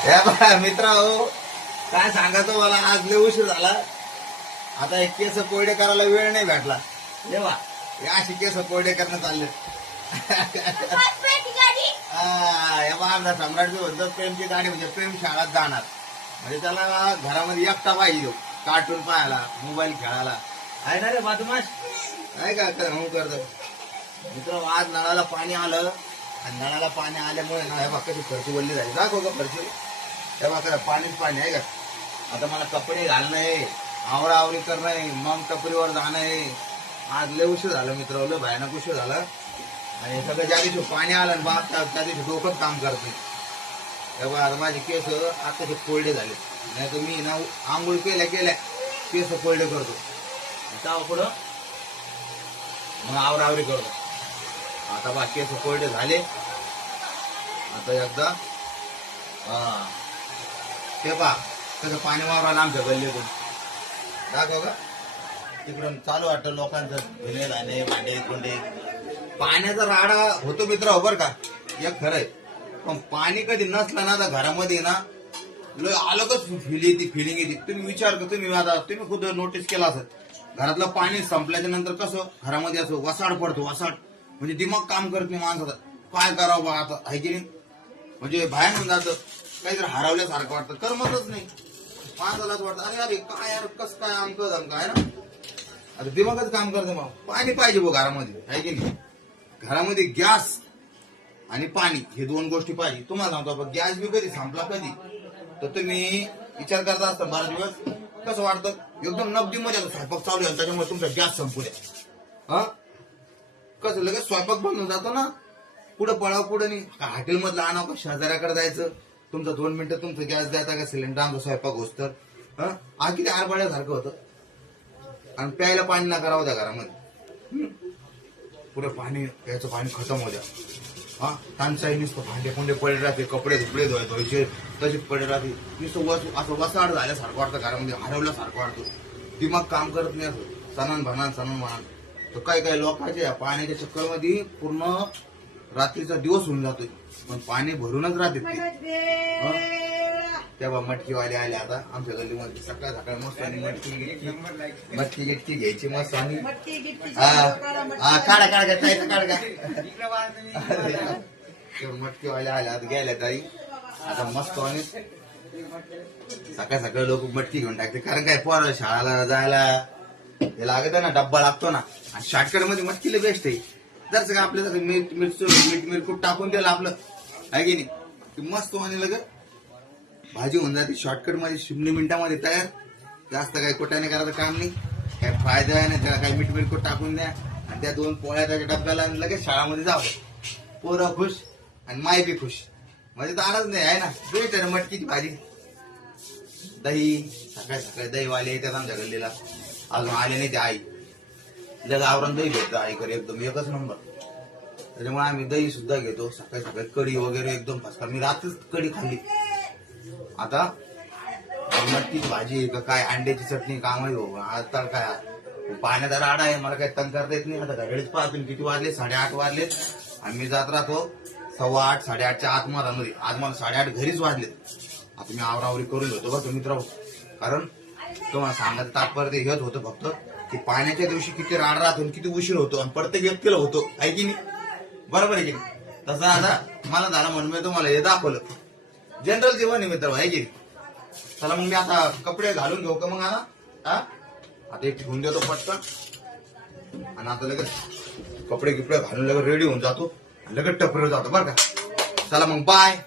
मित्र हो, काय सांगायचं मला, आज लय उशीर झाला. आता एक केस कोरडे करायला वेळ नाही भेटला. देवा अशी केस कोरडे करणं चालले. आपला सम्राट जो म्हणतो प्रेमची गाडी म्हणजे प्रेम शाळेत जाणार, म्हणजे त्याला घरामध्ये एकटा पाहिजे, कार्टून पाहायला, मोबाईल खेळायला. आहे ना रे बातमाश, आहे का करतो मित्र. आज नळाला पाणी आलं आणि नळाला पाणी आल्यामुळे ना हे बघ कशी फरशी वल्ली झाली. दाखव का फरशी, हे बघा पाणीच पाणी आहे का. आता मला कपडे घालणं आहे, आवरावरी करणं आहे, मग टपरीवर जाणं आहे. आज लय उशीर झालं मित्र, लय भयानक उशीर झाला. आणि सगळं ज्या दिवशी पाणी आलं आणि बाप त्या दिवशी डोकंच काम करते. तेव्हा आता माझे केस आता कोरडे झाले, नाही तर मी ना आंघोळ केल्या केस कोरडे करतो. जाऊ पुढं मग आवरावरी करतो. आता बा केस कोरडे झाले. आता एकदा ते पहा कसं पाणी वावराला आमच्या गल्लीतून. दाखव का तिकडून चालू वाटतं लोकांचं धुणे धाणे भांडे कुंडे. पाण्याचा राडा होतो मित्र, बरं का, एक खरंय. पण पाणी कधी नसलं ना तर घरामध्ये ना लय अलगच फिलिंग येते. तुम्ही विचार कर, तुम्ही खुद नोटीस केला असेल, घरातलं पाणी संपल्याच्या नंतर कसं घरामध्ये असं वसाड पडतो, वसाड म्हणजे दिमाग काम करत नाही माणसाचा. काय करावं बा आता, आहे की नाही, म्हणजे बाहेर होऊन जातं, काहीतरी हरवल्यासारखं वाटतं, करमतच नाही माणसालाच वाटतं. अरे अरे काय यार, कसं काय आमकं धमकं आहे ना. आता दिमागच काम करते. मग पाणी पाहिजे भाऊ घरामध्ये, आहे की नाही. घरामध्ये गॅस आणि पाणी हे दोन गोष्टी पाहिजे. तुम्हाला सांगतो आपण, गॅस बी कधी संपला कधी तर तुम्ही विचार करता असता बराच दिवस, कसं वाटतं एकदम नबदीमध्ये स्वयंपाक चालू आहे त्याच्यामुळे तुमचा गॅस संपू द्या. हा कसं लगेच स्वयंपाक बनवून जातो ना, पुढं पळाव पुढं नाही. हॉटेलमधलं आणा का शेजाऱ्याकडे जायचं, तुमचं 2 मिनिटं तुमचं गॅस द्यायचा का सिलेंडर आमचा स्वयंपाक होत तर हा किती आरबाड्यासारखं होतं. आणि प्यायला पाणी ना करावं त्या घरामध्ये, पुढे पाणी प्यायचं पाणी खतम हो द्या. हा तांचाई नुसतं भांडे कुंडे पडे राहते, कपडे धुपडे धुवायचे तसेच पडे राहते. नुसतं असं वसाड झाल्यासारखं वाटतं, घरामध्ये हरवल्यासारखं वाटतं, दिमाग काम करत नाही. असं सणान भानान तर काही लोकांच्या पाण्याच्या चक्करमध्ये पूर्ण रात्रीचा दिवस होऊन जातोय, पण पाणी भरूनच राहते ते. तेव्हा मटकीवाले आले आता आमच्या गल्लीमध्ये, सकाळ सकाळ मस्त आणि मटकी गिटकी घ्यायची मस्त. आणि काढा मटकीवाले आले आता गेल्या ताई, आता मस्त. आणि सकाळ सकाळ लोक मटकी घेऊन टाकते, कारण काय पोरं शाळेला जायला हे लागत आहे ना, डब्बा लागतो ना. आणि शॉर्टकट मध्ये मटकीला बेस्ट आहे. जर का आपलं मीठ मिरकूट टाकून दिलं आपलं, आहे की नाही, मस्त. आणि लगेच भाजी होऊन जाते शॉर्टकट मध्ये, 0 मिनिटामध्ये तयार. जास्त काही कोट्याने करायचं काम नाही, काय फायदा आहे नाही त्याला. काही मीठ मिरकूट टाकून द्या आणि त्या 2 पोळ्या त्याच्या डब्याला आणि लगेच शाळामध्ये जावं. पोरं खुश आणि माय बी खुश, म्हणजे दारच नाही आहे ना. बेस्ट आहे मटकीची भाजी. दही सकाळी सकाळी दहीवाले येतात आमच्या गल्लीला, अजून आले नाही ते आई. जग आवरण दही भेटतं आईकडे, एकदम एकच नंबर. त्याच्यामुळे आम्ही दही सुद्धा घेतो सकाळी सकाळी. कढी वगैरे एकदम फसका. मी रात्रीच कढी खाल्ली. आता मटकीची भाजी का काय, अंड्याची चटणी काम आहे. आता काय पाण्याचा राडा आहे, मला काही तंग करता येत नाही. आता घरीच पाहतो किती वाजले, 8:30 वाजले. आणि मी जात राहतो 8:15 8:30च्या आतमध्ये. आज मला 8:30 घरीच वाजले. आता मी आवरावरी करून घेतो बघ मित्र, कारण तुम्हाला सांगायचं तात्पर्य हेच होतं फक्त की पाण्याच्या दिवशी किती राड राहतो, किती उशीर होतो आणि प्रत्येक व्यक्तीला होतो, आहे की नाही, बरोबर आहे की नाही. तसं आता मला झालं म्हणून मी तुम्हाला हे दाखवलं. जनरल जीवन आहे मित्र, आहे की. चला मग मी आता कपडे घालून घेऊ का मग. आता एक ठेवून देतो पटकन, आणि आता लगेच कपडे गिपडे घालून लगेच रेडी होऊन जातो, लगेच टपरीवर जातो बरं का. चला मग बाय.